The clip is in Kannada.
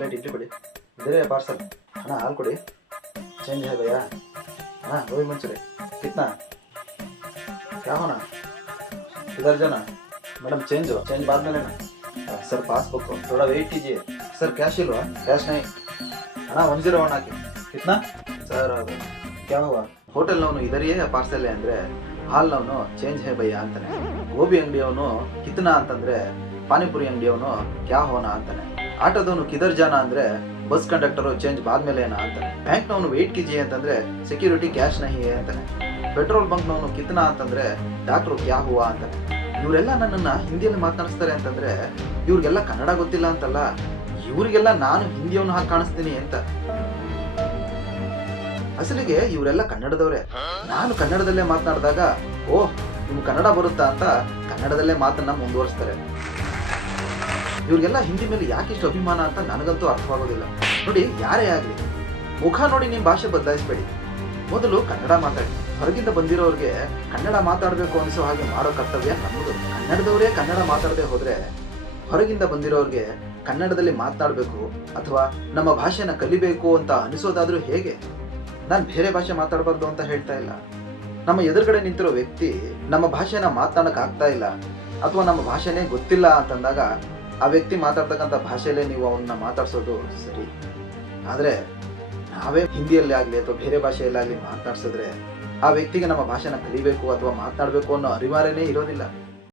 प्लेट इडली ಕೊಡಿ इधर है पार्सल अना हाल ಕೊಡಿ चेंज है भैया अना गोभी मंचूरी कितना क्या होना इधर जाना मैडम चेंज बाद में लेना सर पासबुक थोड़ा वेट कीजिए सर कैश इल्वा कैश नहीं अना 101 ಹಾಕಿ कितना सर क्या हुआ ಹೋಟೆಲ್ ನವನು ಇದರಿಯೇ ಪಾರ್ಸಲ್ ಅಂದ್ರೆ ಹಾಲ್ ನವನು ಚೇಂಜ್ ಹೇ ಭಯ್ಯ ಅಂತಾನೆ ಗೋಬಿ ಅಂಗಡಿಯವನು ಕಿತ್ನಾ ಅಂತಂದ್ರೆ ಪಾನಿಪುರಿ ಅಂಗಡಿಯವನು ಕ್ಯಾ ಹೋನಾ ಅಂತಾನೆ ಆಟೋದವನು ಕಿದರ್ ಜಾನ ಅಂದ್ರೆ ಬಸ್ ಕಂಡಕ್ಟರ್ ಚೇಂಜ್ ಬಾದ್ಮೇಲೆ ಏನಾ ಅಂತಾನೆ ಬ್ಯಾಂಕ್ ನವನು ವೇಟ್ कीजिए ಅಂತಂದ್ರೆ ಸೆಕ್ಯೂರಿಟಿ ಕ್ಯಾಶ್ ನಹಿ ಹೇ ಅಂತಾನೆ ಪೆಟ್ರೋಲ್ ಬಂಕ್ ನವನು ಕಿತ್ನಾ ಅಂತಂದ್ರೆ ಡಾಕ್ಟರ್ ಕ್ಯಾ ಹುವಾ ಅಂತಾನೆ ಇವರೆಲ್ಲ ನನ್ನನ್ನ ಹಿಂದಿಯಲ್ಲಿ ಮಾತನಾಡಿಸ್ತಾರೆ ಅಂತಂದ್ರೆ ಇವ್ರಿಗೆಲ್ಲ ಕನ್ನಡ ಗೊತ್ತಿಲ್ಲ ಅಂತಲ್ಲ ಇವರಿಗೆಲ್ಲ ನಾನು ಹಿಂದಿಯವನು ಹಾಕಿ ಕಾಣಿಸ್ತೀನಿ ಅಂತ ಅಸಲಿಗೆ ಇವರೆಲ್ಲ ಕನ್ನಡದವರೇ ನಾನು ಕನ್ನಡದಲ್ಲೇ ಮಾತನಾಡಿದಾಗ ಓಹ್ ನಿಮ್ಗೆ ಕನ್ನಡ ಬರುತ್ತಾ ಅಂತ ಕನ್ನಡದಲ್ಲೇ ಮಾತನ್ನ ಮುಂದುವರಿಸ್ತಾರೆ ಇವ್ರಿಗೆಲ್ಲ ಹಿಂದಿ ಮೇಲೆ ಯಾಕಿಷ್ಟು ಅಭಿಮಾನ ಅಂತ ನನಗಂತೂ ಅರ್ಥವಾಗೋದಿಲ್ಲ ನೋಡಿ ಯಾರೇ ಆಗಲಿ ಮುಖ ನೋಡಿ ನಿಮ್ಮ ಭಾಷೆ ಬದಲಾಯಿಸಬೇಡಿ ಮೊದಲು ಕನ್ನಡ ಮಾತಾಡಿ ಹೊರಗಿಂದ ಬಂದಿರೋರಿಗೆ ಕನ್ನಡ ಮಾತಾಡಬೇಕು ಅನಿಸೋ ಹಾಗೆ ಮಾಡೋ ಕರ್ತವ್ಯ ನಮ್ಮದು ಕನ್ನಡದವರೇ ಕನ್ನಡ ಮಾತಾಡದೆ ಹೋದ್ರೆ ಹೊರಗಿಂದ ಬಂದಿರೋರಿಗೆ ಕನ್ನಡದಲ್ಲಿ ಮಾತನಾಡಬೇಕು ಅಥವಾ ನಮ್ಮ ಭಾಷೆನ ಕಲಿಬೇಕು ಅಂತ ಅನಿಸೋದಾದ್ರೂ ಹೇಗೆ ನಾನು ಬೇರೆ ಭಾಷೆ ಮಾತಾಡಬಾರ್ದು ಅಂತ ಹೇಳ್ತಾ ಇಲ್ಲ ನಮ್ಮ ಎದುರುಗಡೆ ನಿಂತಿರೋ ವ್ಯಕ್ತಿ ನಮ್ಮ ಭಾಷೆನ ಮಾತನಾಡಕ್ ಆಗ್ತಾ ಇಲ್ಲ ಅಥವಾ ನಮ್ಮ ಭಾಷೆನೇ ಗೊತ್ತಿಲ್ಲ ಅಂತಂದಾಗ ಆ ವ್ಯಕ್ತಿ ಮಾತಾಡ್ತಕ್ಕಂಥ ಭಾಷೆಯಲ್ಲೇ ನೀವು ಅವನ್ನ ಮಾತಾಡ್ಸೋದು ಸರಿ ಆದರೆ ನಾವೇ ಹಿಂದಿಯಲ್ಲಿ ಆಗಲಿ ಅಥವಾ ಬೇರೆ ಭಾಷೆಯಲ್ಲಾಗಲಿ ಮಾತನಾಡ್ಸಿದ್ರೆ ಆ ವ್ಯಕ್ತಿಗೆ ನಮ್ಮ ಭಾಷೆನ ಕಲಿಬೇಕು ಅಥವಾ ಮಾತನಾಡಬೇಕು ಅನ್ನೋ ಅನಿವಾರ್ಯನೇ ಇರೋದಿಲ್ಲ.